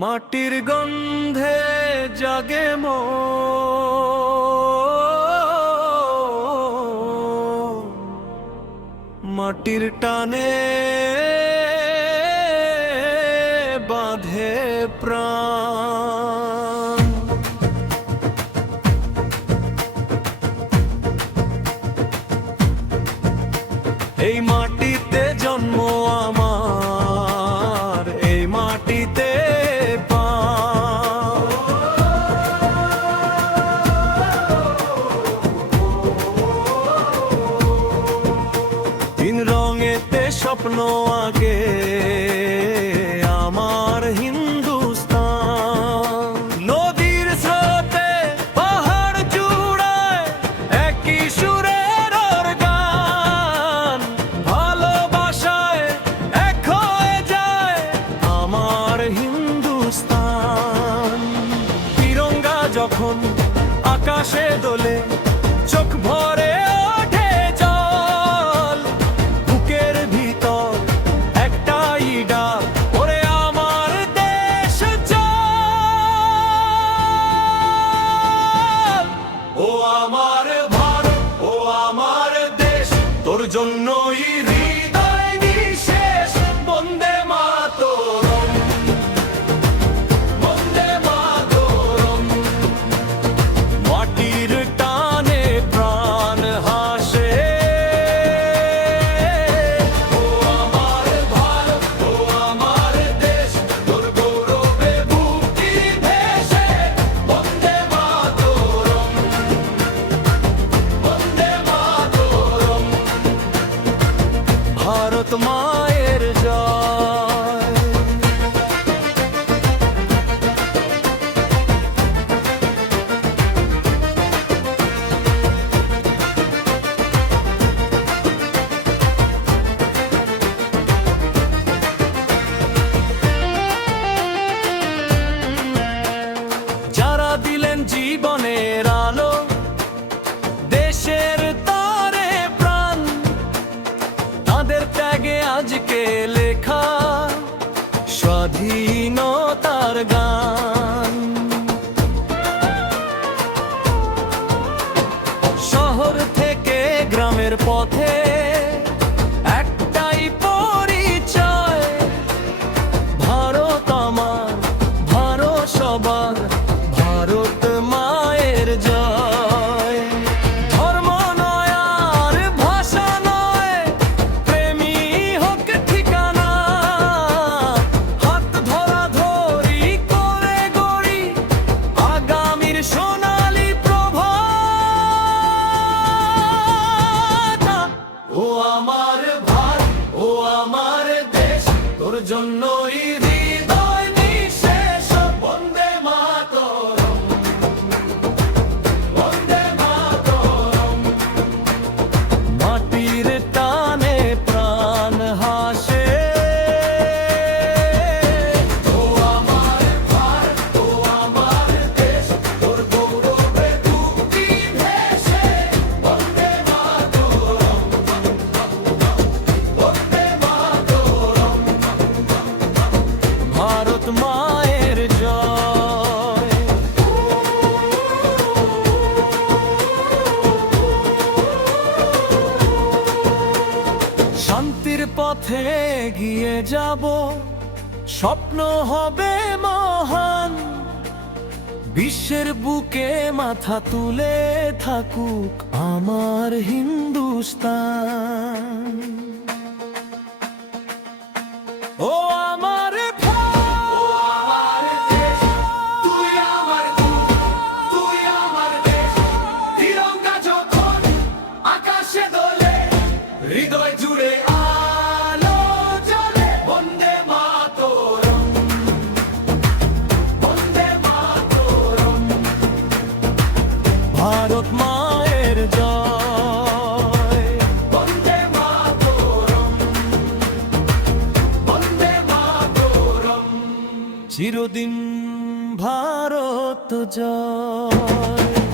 মাটির গন্ধে জাগে মাটির টানে বাঁধে প্রাণ। এই মাটিতে জন্ম আমার, এই মাটিতে তিন রঙেতে স্বপ্ন আগে আমার হিন্দুস্তান। নদীর স্রোতে পাহাড় চূড়ায় একই সুরের গান, ভালোবাসায় এক হয়ে যায় আমার হিন্দুস্তান। তিরঙ্গা যখন আকাশে দোলে চোখ ভরে ওঠে জল, বুকের ভিতর একটাই ডাক, ওরে আমার দেশ চল। ও আমার ভারত, ও আমার দেশ, তোর জন্যই হৃদয় নিঃশেষ। বন্দে মাতরম, বন্দে মাতরম। মাটির টানে প্রাণ হাসে। ও আমার ভারত, ও আমার দেশ, তোর গৌরবে বুকটি ভেসে। বন্দে মাতরম, বন্দে মাতরম। ভারত মায়ের জয়। যারা দিলেন জীবনের আলো, দেশের তরে প্রাণ, তাদের ত্যাগে আজকে লেখা স্বাধীনতার গান। শহর থেকে গ্রামের পথে একটাই পরিচয়, ভারত আমার, ভারত সবার, ভারত মায়ের জয়। ধর্ম নয় আর ভাষা নয়, প্রেমী হোক ঠিকানা, হাত ধরা ধরি করে গড়ি আগামীর সোনালী প্রভাত। ও আমার ভারত, ও আমার দেশ, তোর জন্যই হৃদয় নিঃশেষ। বন্দে মাতরম, বন্দে মাতরম। মাটির টানে প্রাণ হাসে। ও আমার ভারত, ও আমার দেশ, তোর গৌরবে বুকটি ভেসে। বন্দে মাতরম, বন্দে মাতরম। ভারত মায়ের জয়। শান্তির পথে এগিয়ে যাব, স্বপ্ন হবে মহান, বিশ্বের বুকে মাথা তুলে থাকুক আমার হিন্দুস্তান। ও আমার ভারত, ও আমার দেশ, তুই আমার দুধ, তুই আমার দেশ। তিরঙ্গা যখন আকাশে দোলে, হৃদয় জুড়ে আলো জ্বলে। বন্দে মাতরম, বন্দে মাতরম। ভারত মায়ের জয়। বন্দে মাতরম, বন্দে মাতরম। চিরদিন ভারত জয়।